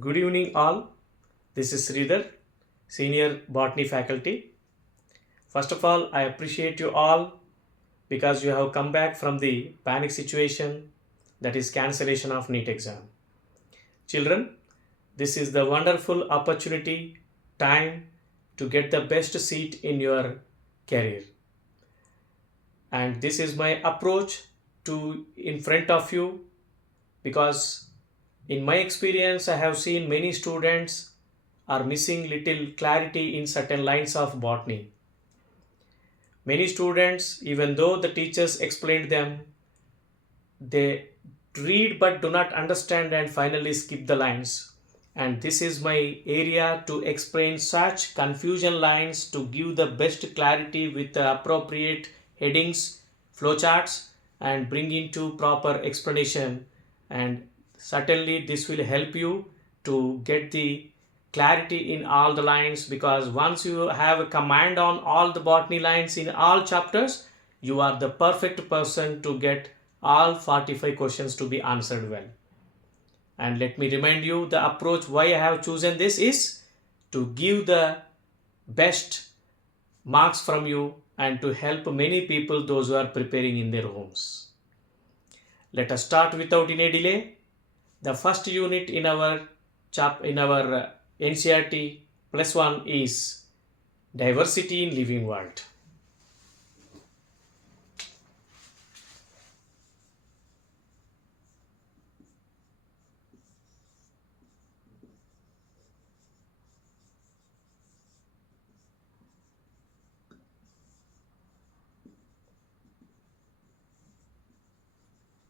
Good evening, all. This is Sridhar, Senior Botany Faculty. First of all, I appreciate you all because you have come back from the panic situation that is cancellation of NEET exam. Children, this is the wonderful opportunity, time to get the best seat in your career. And this is my approach to in front of you because in my experience I have seen many students are missing little clarity in certain lines of botany. Many students, even though the teachers explained them, they read but do not understand and finally skip the lines. And this is my area to explain such confusion lines to give the best clarity with the appropriate headings, flowcharts, and bring into proper explanation. And certainly, this will help you to get the clarity in all the lines, because once you have a command on all the botany lines in all chapters, you are the perfect person to get all 45 questions to be answered well. And let me remind you, the approach why I have chosen this is to give the best marks from you and to help many people, those who are preparing in their homes. Let us start without any delay. The first unit in our NCERT plus one is diversity in living world.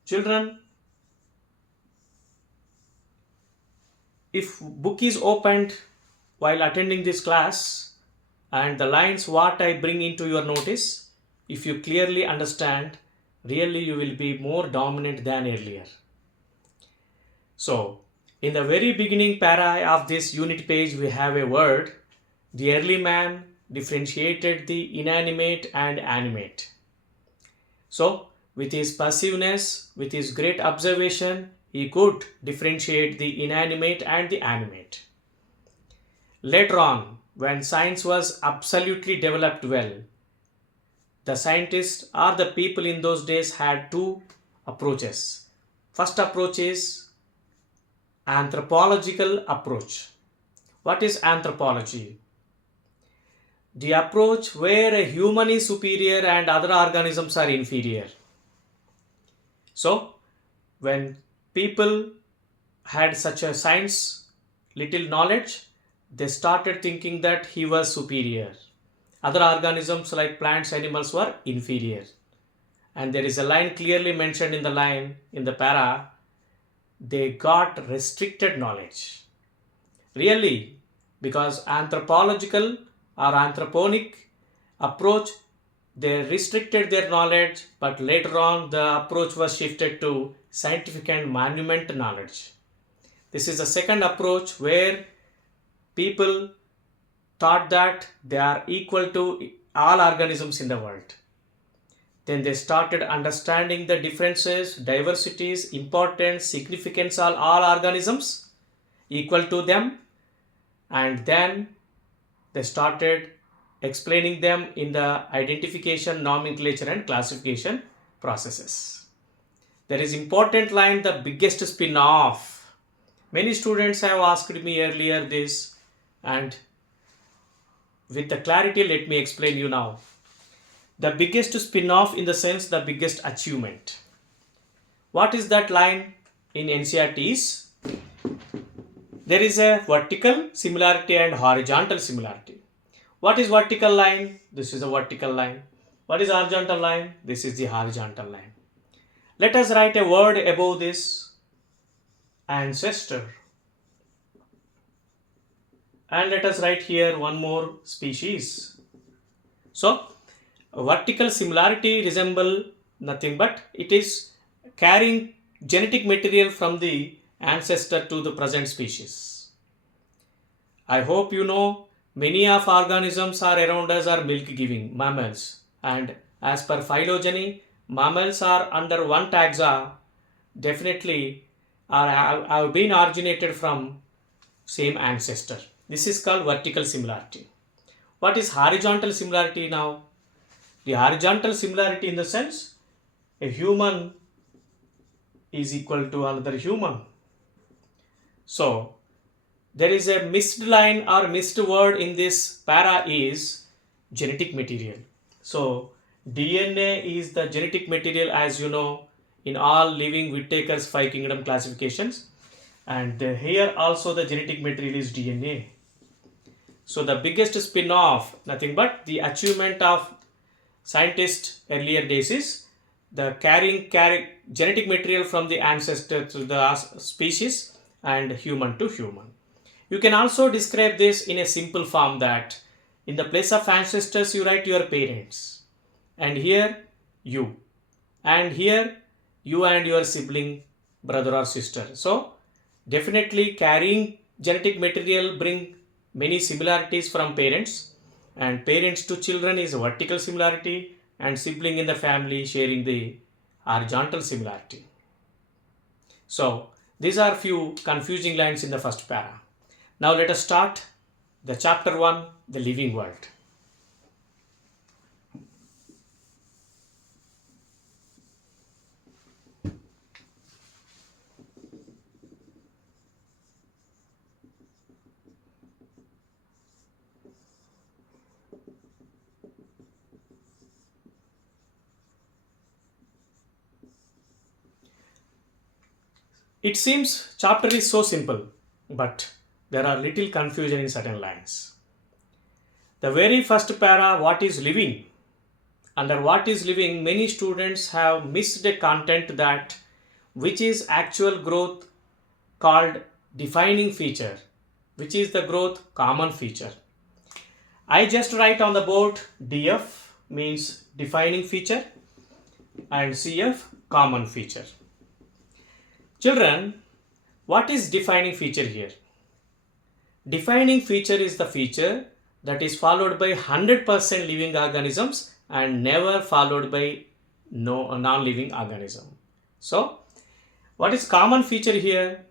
Children, if book is opened while attending this class and the lines what I bring into your notice, if you clearly understand, really you will be more dominant than earlier. So, in the very beginning para of this unit page, we have a word. The early man differentiated the inanimate and animate. So, with his passiveness, with his great observation, he could differentiate the inanimate and the animate. Later on, when science was absolutely developed well, the scientists or the people in those days had two approaches. First approach is anthropological approach. What is anthropology? The approach where a human is superior and other organisms are inferior. So, when people had such a science little knowledge, they started thinking that he was superior. Other organisms like plants, animals were inferior. And there is a line clearly mentioned in the line in the para, they got restricted knowledge. Really, because anthropological or anthroponic approach, they restricted their knowledge, but later on the approach was shifted to scientific and monument knowledge. This is the second approach where people thought that they are equal to all organisms in the world. Then they started understanding the differences, diversities, importance, significance of all organisms equal to them, and then they started explaining them in the identification, nomenclature and classification processes. There is important line, the biggest spin-off. Many students have asked me earlier this, and with the clarity let me explain you now. The biggest spin-off in the sense the biggest achievement. What is that line in NCERTs? There is a vertical similarity and horizontal similarity. What is vertical line? This is a vertical line. What is horizontal line? This is the horizontal line. Let us write a word above this, ancestor. And let us write here one more species. So, vertical similarity resemble nothing but it is carrying genetic material from the ancestor to the present species. I hope you know many of organisms are around us are milk giving mammals, and as per phylogeny, mammals are under one taxa, definitely are have been originated from same ancestor. This is called vertical similarity. What is horizontal similarity now? The horizontal similarity in the sense a human is equal to another human. So there is a missed line or missed word in this para is genetic material. So DNA is the genetic material, as you know, in all living Whittaker's 5 kingdom classifications, and here also the genetic material is DNA. So the biggest spin-off, nothing but the achievement of scientists earlier days is the carrying genetic material from the ancestor to the species and human to human. You can also describe this in a simple form that in the place of ancestors you write your parents, and here you, and here you and your sibling, brother or sister. So definitely carrying genetic material bring many similarities from parents, and parents to children is a vertical similarity, and sibling in the family sharing the horizontal similarity. So these are few confusing lines in the first para. Now let us start the chapter 1, the living world. It seems chapter is so simple, but there are little confusion in certain lines. The very first para, what is living? Under what is living, many students have missed a content that which is actual growth called defining feature, which is the growth common feature. I just write on the board DF means defining feature and CF common feature. Children, what is defining feature here? Defining feature is the feature that is followed by 100% living organisms and never followed by non-living organism. So, what is common feature here?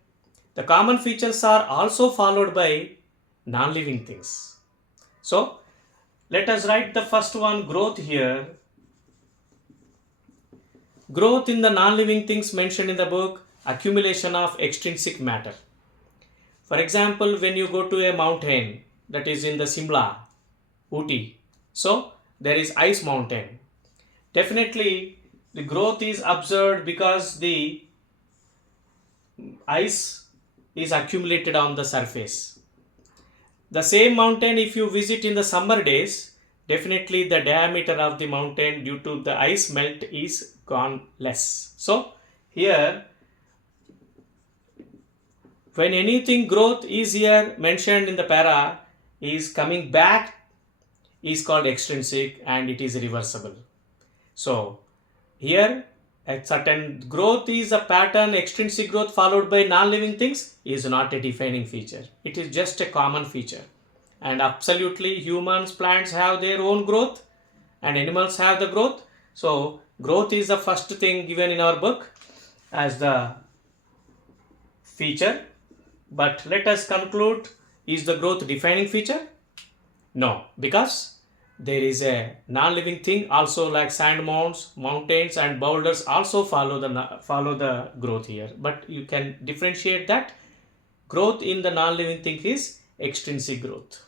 The common features are also followed by non-living things. So, let us write the first one, growth here. Growth in the non-living things mentioned in the book, accumulation of extrinsic matter. For example, when you go to a mountain that is in the Simla, Ooty, so there is ice mountain. Definitely the growth is observed because the ice is accumulated on the surface. The same mountain, if you visit in the summer days, definitely the diameter of the mountain due to the ice melt is gone less. So here when anything growth is here mentioned in the para is coming back is called extrinsic and it is reversible. So here a certain growth is a pattern, extrinsic growth followed by non-living things is not a defining feature. It is just a common feature. And absolutely humans, plants have their own growth and animals have the growth. So growth is the first thing given in our book as the feature. But let us conclude, is the growth defining feature? No, because there is a non-living thing also like sand mounds, mountains and boulders also follow the growth here. But you can differentiate that growth in the non-living thing is extrinsic growth.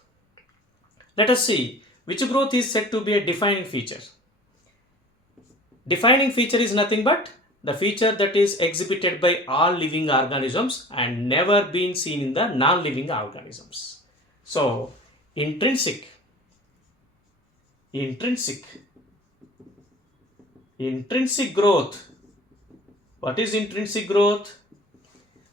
Let us see which growth is said to be a defining feature. Defining feature is nothing but the feature that is exhibited by all living organisms and never been seen in the non-living organisms. So, intrinsic growth. What is intrinsic growth?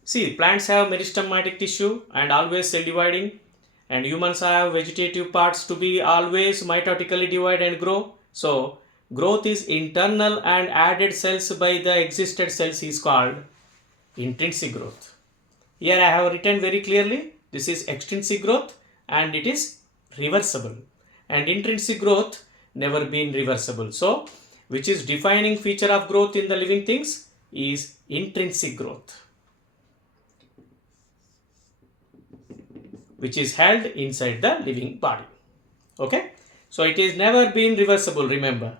See, plants have meristematic tissue and always cell dividing, and humans have vegetative parts to be always mitotically divide and grow. So, growth is internal and added cells by the existed cells is called intrinsic growth. Here I have written very clearly, this is extrinsic growth and it is reversible. And intrinsic growth never been reversible. So, which is defining feature of growth in the living things is intrinsic growth. which is held inside the living body. Okay, so it is never been reversible, remember,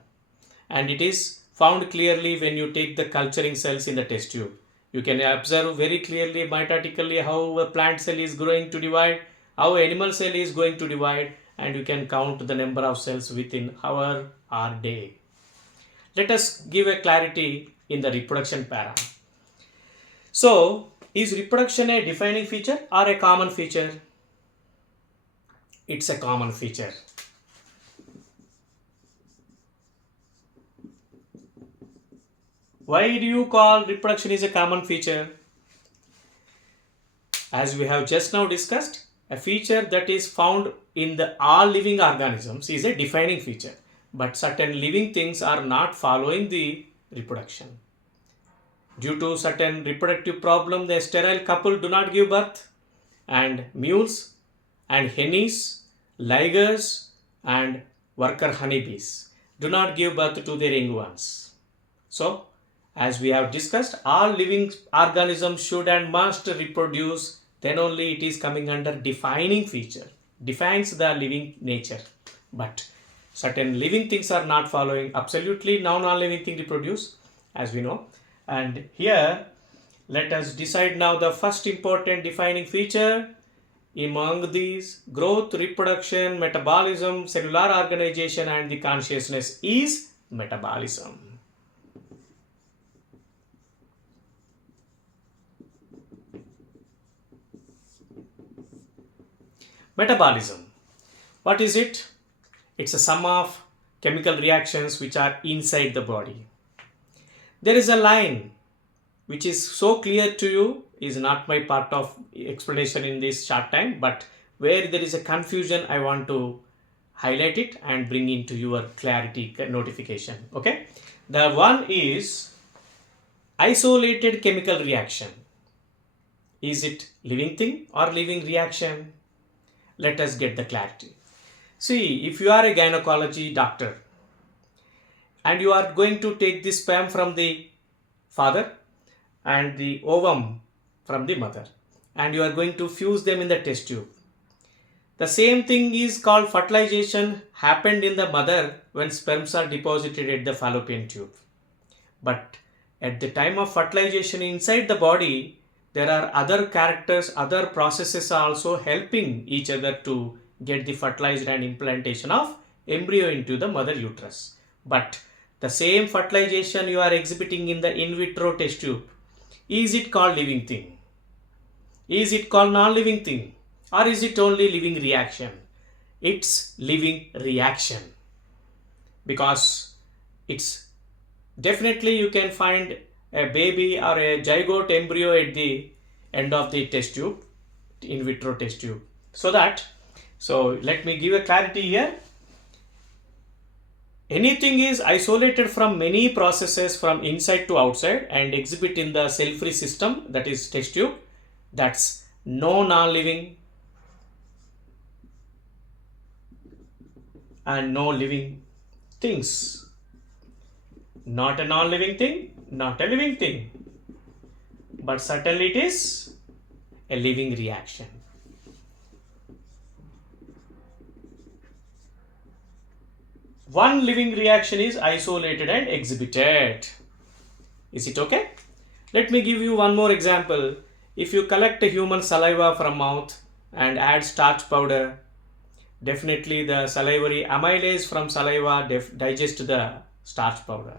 and it is found clearly when you take the culturing cells in the test tube. You can observe very clearly mitotically how a plant cell is going to divide, how animal cell is going to divide, and you can count the number of cells within hour or day. Let us give a clarity in the reproduction para. So, is reproduction a defining feature or a common feature? It's a common feature. Why do you call reproduction is a common feature? As we have just now discussed, a feature that is found in the all living organisms is a defining feature, but certain living things are not following the reproduction. Due to certain reproductive problem, the sterile couple do not give birth, and mules and hennies, ligers and worker honeybees do not give birth to their young ones. So, as we have discussed, all living organisms should and must reproduce, then only it is coming under defining feature, defines the living nature. But certain living things are not following, absolutely non-living thing reproduce, as we know. And here, let us decide now the first important defining feature. Among these, growth, reproduction, metabolism, cellular organization, and the consciousness is metabolism. Metabolism. What is it? It's a sum of chemical reactions which are inside the body. There is a line which is so clear to you, is not my part of explanation in this short time, but where there is a confusion, I want to highlight it and bring into your clarity notification. Okay, the one is isolated chemical reaction. Is it living thing or living reaction? Let us get the clarity. See, if you are a gynecology doctor and you are going to take the sperm from the father and the ovum from the mother, and you are going to fuse them in the test tube. The same thing is called fertilization happened in the mother when sperms are deposited at the fallopian tube. But at the time of fertilization inside the body, there are other characters, other processes are also helping each other to get the fertilized and implantation of embryo into the mother uterus. But the same fertilization you are exhibiting in the in vitro test tube, is it called living thing? Is it called non-living thing? Or is it only living reaction? It's living reaction. Because it's definitely you can find a baby or a zygote embryo at the end of the test tube, in vitro test tube. So let me give a clarity here. Anything is isolated from many processes from inside to outside and exhibit in the cell-free system, that is test tube, that's no non-living and no living things. Not a non-living thing, not a living thing, but certainly it is a living reaction. One living reaction is isolated and exhibited. Is it okay? Let me give you one more example. If you collect a human saliva from mouth and add starch powder, definitely the salivary amylase from saliva digest the starch powder.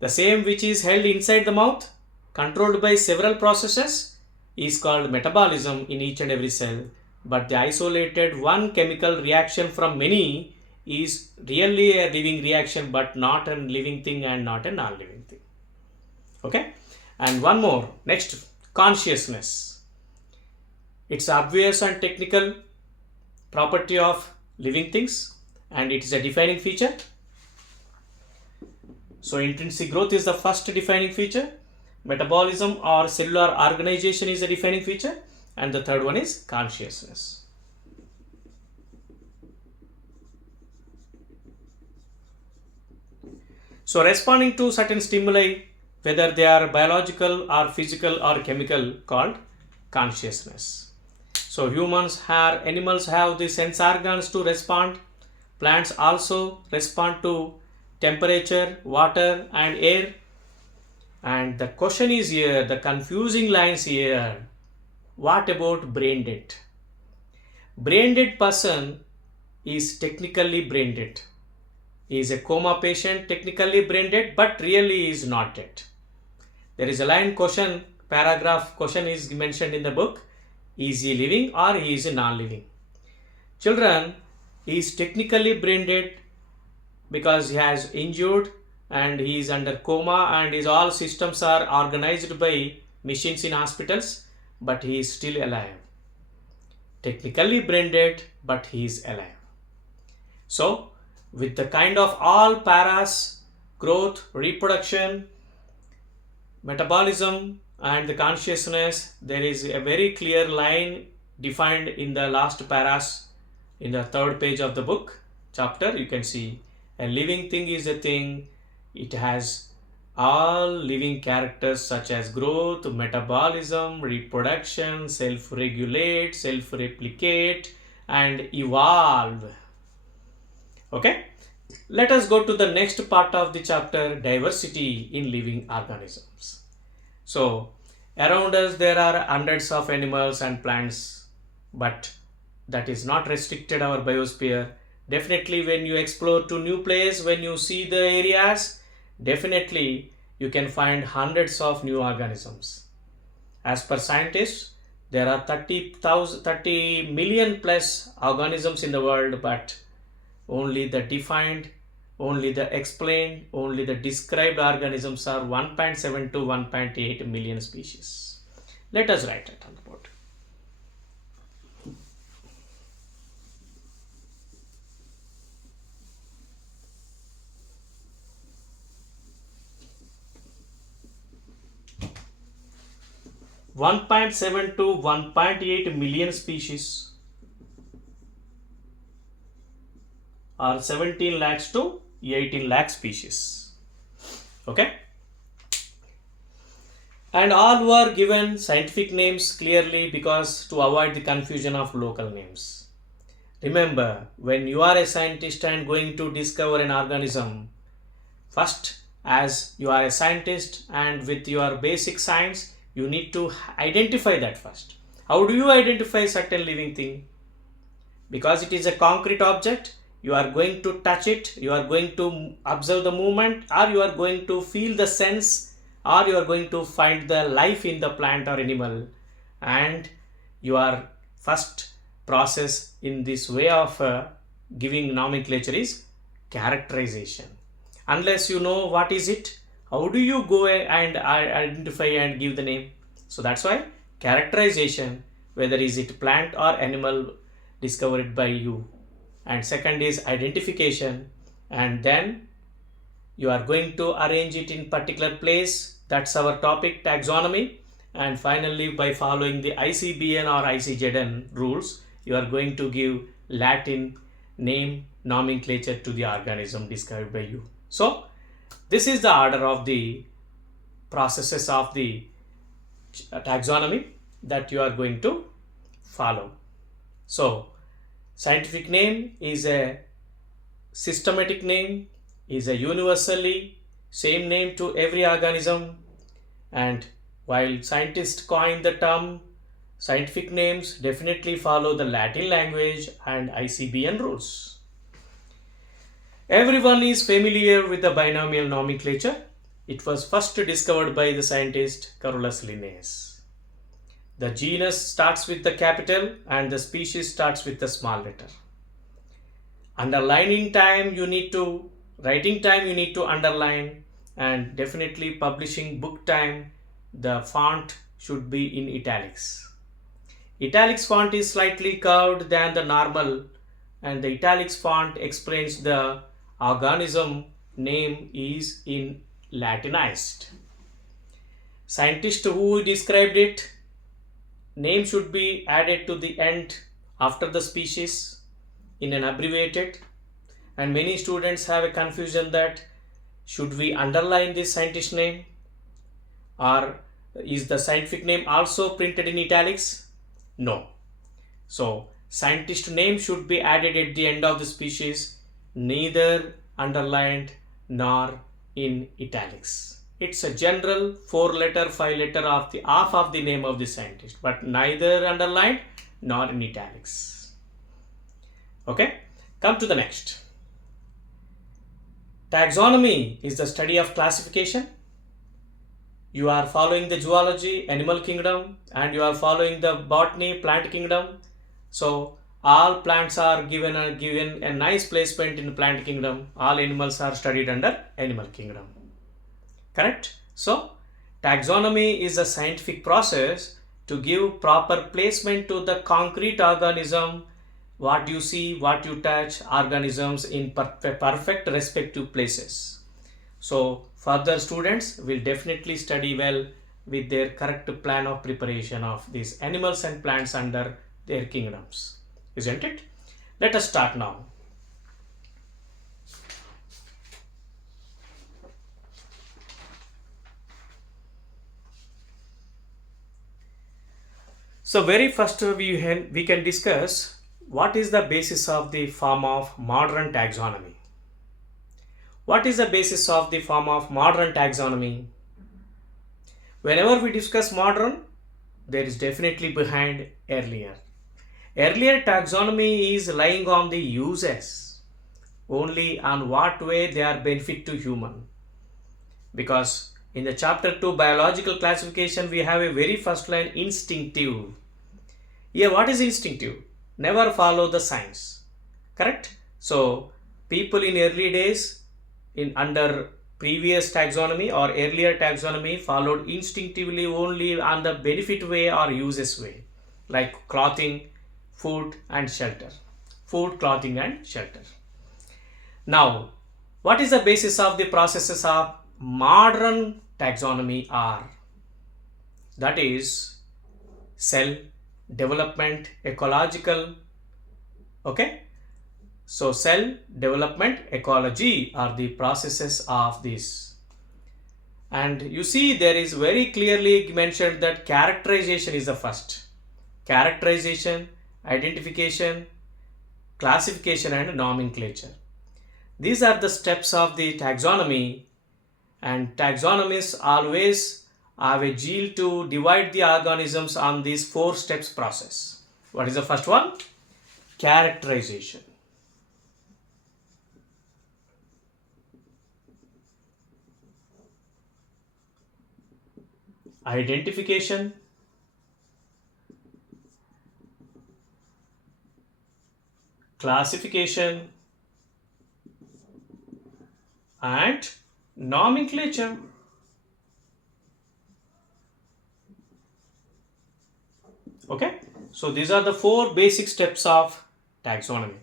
The same which is held inside the mouth, controlled by several processes, is called metabolism in each and every cell. But the isolated one chemical reaction from many is really a living reaction, but not a living thing and not a non-living thing. Okay? And one more, next, consciousness. It's obvious and technical property of living things, and it is a defining feature. So intrinsic growth is the first defining feature. Metabolism or cellular organization is a defining feature, and the third one is consciousness. So responding to certain stimuli, whether they are biological or physical or chemical, called consciousness. So animals have the sense organs to respond. Plants also respond to temperature, water and air. And the question is here, the confusing lines here. What about brain dead? Brain dead person is technically brain dead. He is a coma patient, technically brain dead, but really is not dead. There is a line question, paragraph question is mentioned in the book. Is he living or he is non-living? Children, he is technically brain dead because he has injured and he is under coma and his all systems are organized by machines in hospitals, but he is still alive. Technically brain dead, but he is alive. So, with the kind of all paras, growth, reproduction, metabolism and the consciousness, there is a very clear line defined in the last paras in the third page of the book chapter. You can see a living thing is a thing. It has all living characters such as growth, metabolism, reproduction, self-regulate, self-replicate and evolve. Okay, let us go to the next part of the chapter, diversity in living organisms. So around us there are hundreds of animals and plants, but that is not restricted our biosphere. Definitely when you explore to new place, when you see the areas, definitely you can find hundreds of new organisms. As per scientists, there are 30 million plus organisms in the world, but only the defined, only the explained, only the described organisms are 1.7 to 1.8 million species. Let us write it on the board. .7 to 1.8 million species or 17 lakhs to 18 lakh species. Okay, and all were given scientific names clearly because to avoid the confusion of local names. Remember, when you are a scientist and going to discover an organism, first, as you are a scientist and with your basic science, you need to identify that first. How do you identify certain living thing? Because it is a concrete object, you are going to touch it, you are going to observe the movement, or you are going to feel the sense, or you are going to find the life in the plant or animal. And your first process in this way of giving nomenclature is characterization. Unless you know what is it, how do you go and identify and give the name? So that's why characterization, whether is it plant or animal discovered by you. And second is identification, and then you are going to arrange it in particular place. That's our topic, taxonomy. And finally, by following the ICBN or ICZN rules, you are going to give Latin name nomenclature to the organism discovered by you. So this is the order of the processes of the taxonomy that you are going to follow. So scientific name is a systematic name, is a universally same name to every organism. And while scientists coin the term, scientific names definitely follow the Latin language and ICBN rules. Everyone is familiar with the binomial nomenclature. It was first discovered by the scientist Carolus Linnaeus. The genus starts with the capital and the species starts with the small letter. Underlining time you need to, writing time you need to underline, and definitely publishing book time, the font should be in italics. Italics font is slightly curved than the normal, and the italics font explains the organism name is in Latinized. Scientist who described it, name should be added to the end after the species in an abbreviated, and many students have a confusion that should we underline this scientist name, or is the scientific name also printed in italics? No. So scientist name should be added at the end of the species, neither underlined nor in italics. It's a general 4-letter, 5-letter of the half of the name of the scientist, but neither underlined nor in italics. Okay, come to the next. Taxonomy is the study of classification. You are following the zoology, animal kingdom, and you are following the botany, plant kingdom. So all plants are given a nice placement in the plant kingdom. All animals are studied under animal kingdom. Correct? So taxonomy is a scientific process to give proper placement to the concrete organism, what you see, what you touch, organisms in perfect respective places. So further students will definitely study well with their correct plan of preparation of these animals and plants under their kingdoms, isn't it? Let us start now. So very first we can discuss what is the basis of the form of modern taxonomy. What is the basis of the form of modern taxonomy? Whenever we discuss modern, there is definitely behind earlier. Earlier taxonomy is lying on the uses, only on what way they are benefit to human. Because in the chapter 2 biological classification we have a very first line instinctive. Here what is instinctive? Never follow the science. Correct? So people in early days in under previous taxonomy or earlier taxonomy followed instinctively only on the benefit way or uses way, like clothing, food and shelter. Food, clothing and shelter. Now, what is the basis of the processes of modern taxonomy are? That is cell, development, ecological. Okay? So cell, development, ecology are the processes of this. And you see there is very clearly mentioned that characterization is the first. Characterization, identification, classification and nomenclature. These are the steps of the taxonomy, and taxonomists always have a zeal to divide the organisms on these 4 steps process. What is the first one? Characterization. Identification, classification and nomenclature. Okay, so these are the 4 basic steps of taxonomy.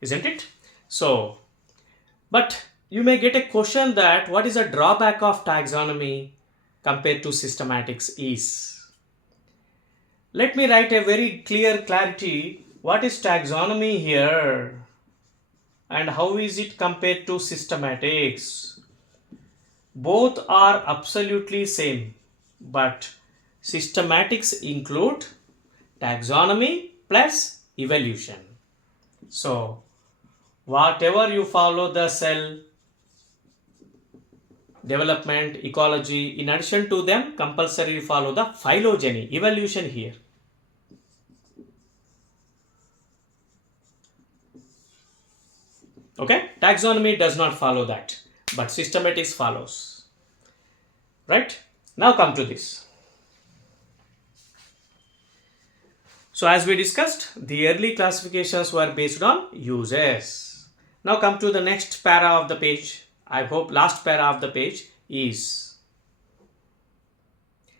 Isn't it? So, but you may get a question that what is a drawback of taxonomy compared to systematics is. Let me write a very clear clarity. What is taxonomy here and how is it compared to systematics? Both are absolutely same, but systematics include taxonomy plus evolution. So whatever you follow the cell, development, ecology, in addition to them compulsory follow the phylogeny, evolution here. Okay, taxonomy does not follow that, but systematics follows. Right? Now come to this. So as we discussed, the early classifications were based on uses. Now come to the next para of the page. I hope last para of the page is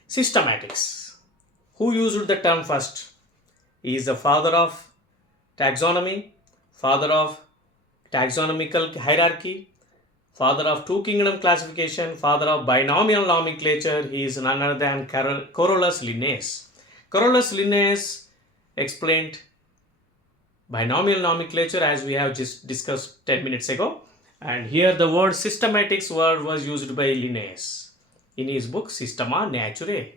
systematics. Who used the term first? He is the father of taxonomy, father of taxonomical hierarchy, father of 2 kingdom classification, father of binomial nomenclature. He is none other than Carolus Linnaeus. Carolus Linnaeus explained binomial nomenclature as we have just discussed 10 minutes ago. And here the word systematics word was used by Linnaeus. in his book Systema Naturae.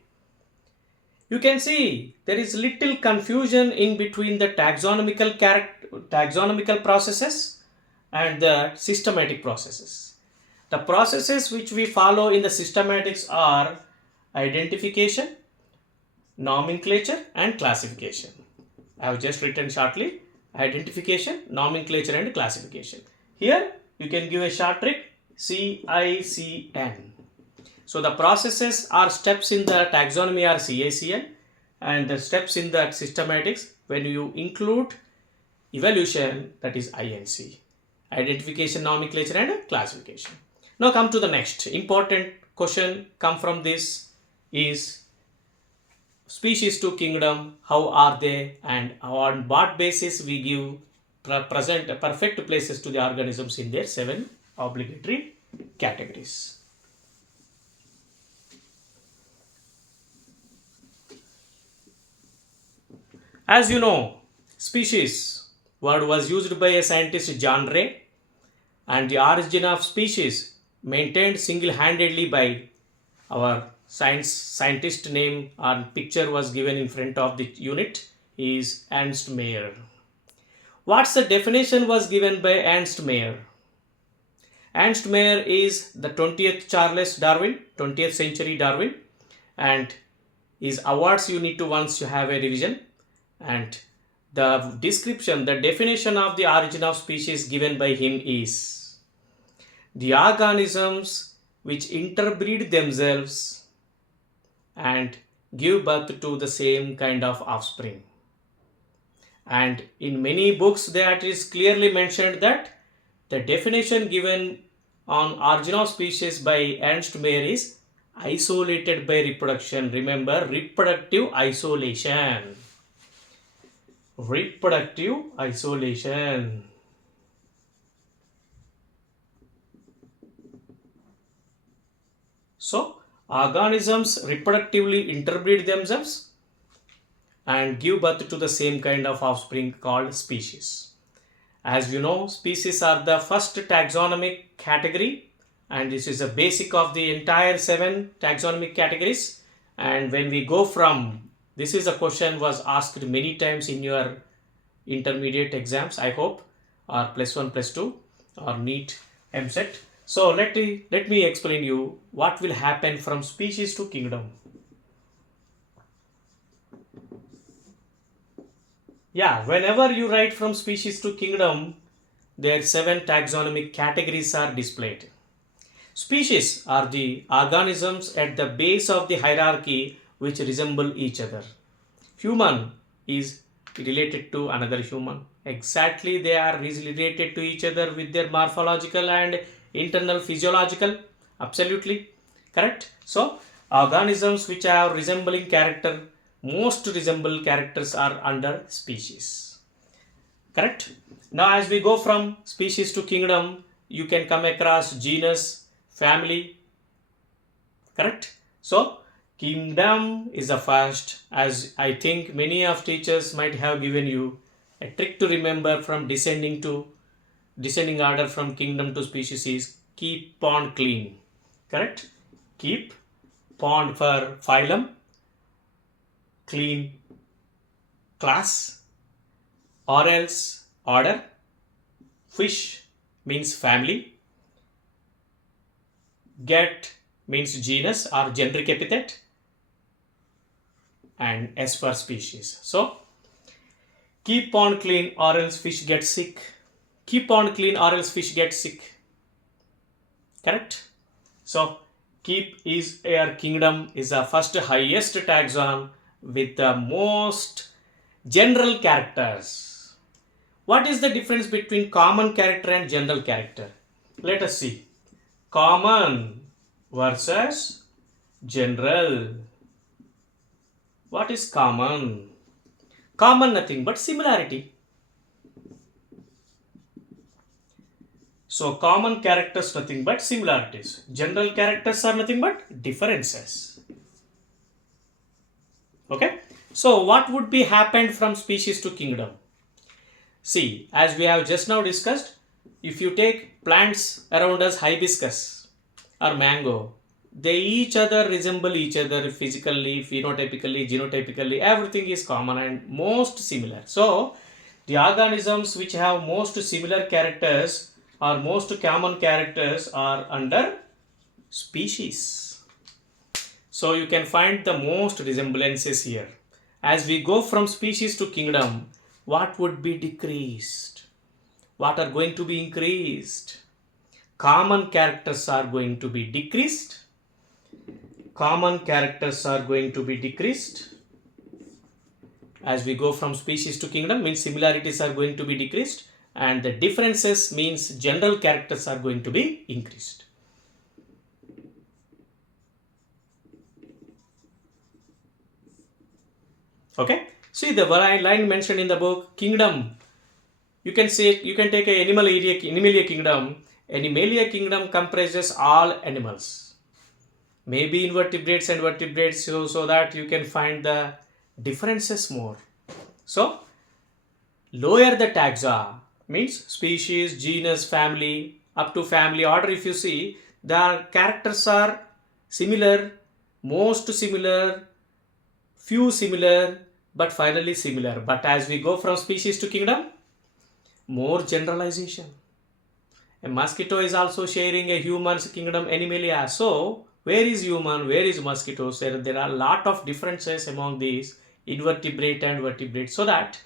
You can see there is little confusion in between the taxonomical processes and the systematic processes. The processes which we follow in the systematics are identification, nomenclature, and classification. I have just written shortly identification, nomenclature, and classification. Here you can give a short trick CICN. So the processes or steps in the taxonomy are CICN, and the steps in the systematics, when you include evolution, that is INC. Identification, nomenclature, and classification. Now come to the next important question come from this is species to kingdom, how are they, and on what basis we give present perfect places to the organisms in their 7 obligatory categories. As you know, species word was used by a scientist John Ray, and the origin of species maintained single-handedly by our scientist name and picture was given in front of the unit is Ernst Mayr. What's the definition was given by Ernst Mayr? Ernst Mayr is the 20th Charles Darwin, 20th century Darwin, and his awards you need to once you have a revision. And the description, the definition of the origin of species given by him is the organisms which interbreed themselves and give birth to the same kind of offspring. And in many books that is clearly mentioned that the definition given on origin of species by Ernst Mayr is isolated by reproduction. Remember, reproductive isolation. Reproductive isolation. So, organisms reproductively interbreed themselves and give birth to the same kind of offspring called species. As you know, species are the first taxonomic category, and this is a basic of the entire 7 taxonomic categories. And when we go from, this is a question was asked many times in your intermediate exams, I hope, or +1, +2, or NEET, MSET. So let me explain you what will happen from species to kingdom. Yeah, whenever you write from species to kingdom, their 7 taxonomic categories are displayed. Species are the organisms at the base of the hierarchy which resemble each other. Human is related to another human. Exactly, they are related to each other with their morphological and internal physiological. Absolutely correct. So, organisms which have resembling character, most resemble characters are under species. Correct. Now, as we go from species to kingdom, you can come across genus, family. Correct. So, kingdom is the first, as I think many of teachers might have given you a trick to remember from descending order from kingdom to species is keep pond clean. Correct? Keep pond for phylum, clean class, or else order. Fish means family. Get means genus or generic epithet, and S for species. So, keep pond clean or else fish get sick. Keep pond clean or else fish get sick. Correct? So, keep is our kingdom is the first highest taxon with the most general characters. What is the difference between common character and general character? Let us see. Common versus general. What is common? Common nothing but similarity. So common characters nothing but similarities. General characters are nothing but differences. Okay. So what would be happened from species to kingdom? See, as we have just now discussed, if you take plants around us, hibiscus or mango, they each other resemble each other physically, phenotypically, genotypically, everything is common and most similar. So the organisms which have most similar characters or most common characters are under species. So you can find the most resemblances here. As we go from species to kingdom, what would be decreased? What are going to be increased? Common characters are going to be decreased. Common characters are going to be decreased. As we go from species to kingdom, means similarities are going to be decreased, and the differences means general characters are going to be increased. Okay, see the line mentioned in the book, kingdom. You can take a Animalia kingdom. Animalia kingdom comprises all animals, maybe invertebrates and vertebrates, so that you can find the differences more. So lower the taxa means species, genus, family, up to family order. If you see, the characters are similar, most similar, few similar, but finally similar. But as we go from species to kingdom, more generalization. A mosquito is also sharing a human's kingdom, Animalia. So where is human, where is mosquitoes? There are a lot of differences among these invertebrate and vertebrate, so that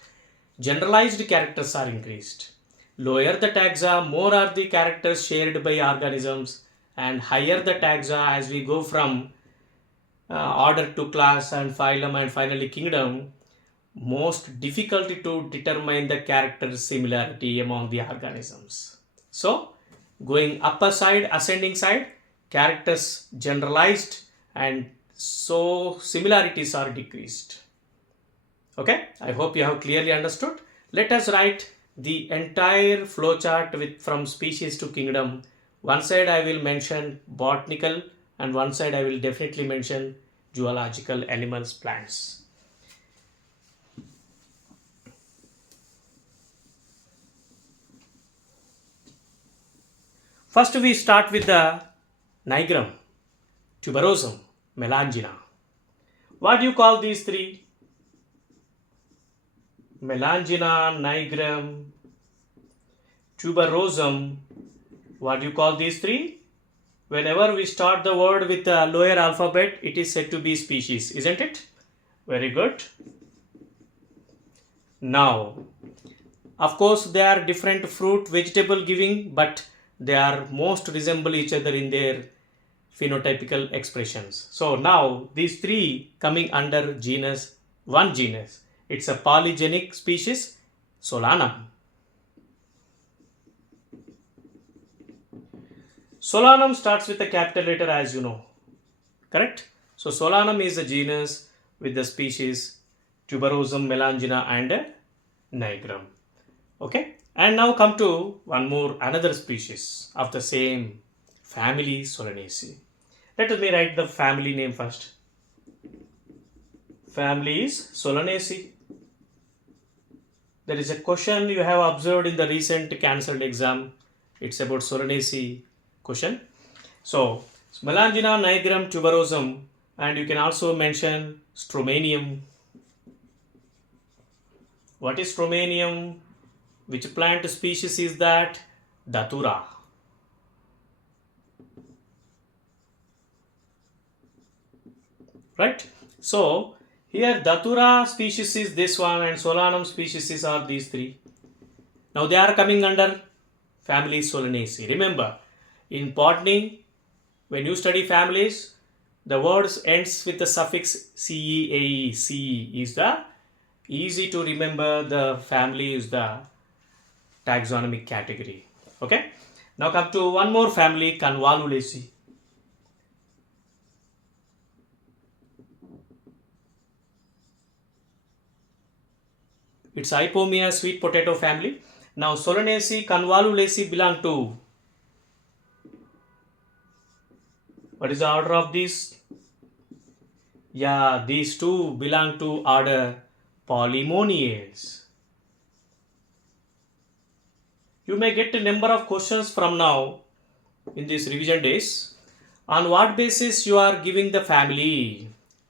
generalized characters are increased. Lower the taxa, more are the characters shared by organisms, and higher the taxa as we go from order to class and phylum and finally kingdom, most difficulty to determine the character similarity among the organisms. So going upper side, ascending side, characters generalized, and so similarities are decreased. Okay, I hope you have clearly understood. Let us write the entire flowchart with from species to kingdom. One side I will mention botanical, and one side I will definitely mention zoological, animals, plants. First we start with the nigrum, tuberosum, melangina. What do you call these three? Melangina, nigrum, tuberosum. What do you call these three? Whenever we start the word with the lower alphabet, it is said to be species, isn't it? Very good. Now, of course, they are different fruit, vegetable giving, but they are most resemble each other in their phenotypical expressions. So now these three coming under genus, one genus. It's a polygenic species, Solanum. Solanum starts with a capital letter, as you know. Correct? So Solanum is a genus with the species Tuberosum, Melangina and Nigrum. Okay? And now come to one more, another species of the same family, Solanaceae. Let me write the family name first. Family is Solanaceae. There is a question you have observed in the recent cancelled exam. It's about Solanaceae question. So, Melangina, Nigrum, Tuberosum, and you can also mention Stromanium. What is Stromanium? Which plant species is that? Datura. Right? So, here Datura species is this one and Solanum species are these three. Now they are coming under family Solanaceae. Remember, in botany, when you study families, the words ends with the suffix CE, CE is the easy to remember. The family is the taxonomic category. Okay. Now come to one more family, Convolvulaceae. It's Hypomia sweet potato family. Now Solanaceae, Convolvulaceae belong to, what is the order of these? Yeah, these two belong to order Polemoniales. You may get a number of questions from now in these revision days. On what basis you are giving the family?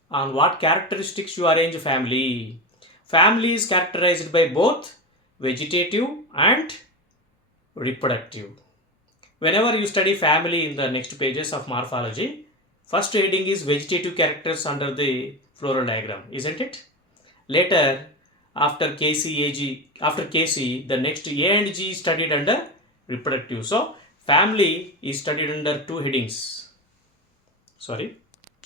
On what characteristics you arrange family? Family is characterized by both vegetative and reproductive. Whenever you study family in the next pages of morphology, first heading is vegetative characters under the floral diagram, isn't it? Later, after KC, the next A and G is studied under reproductive. So, family is studied under two headings. Sorry.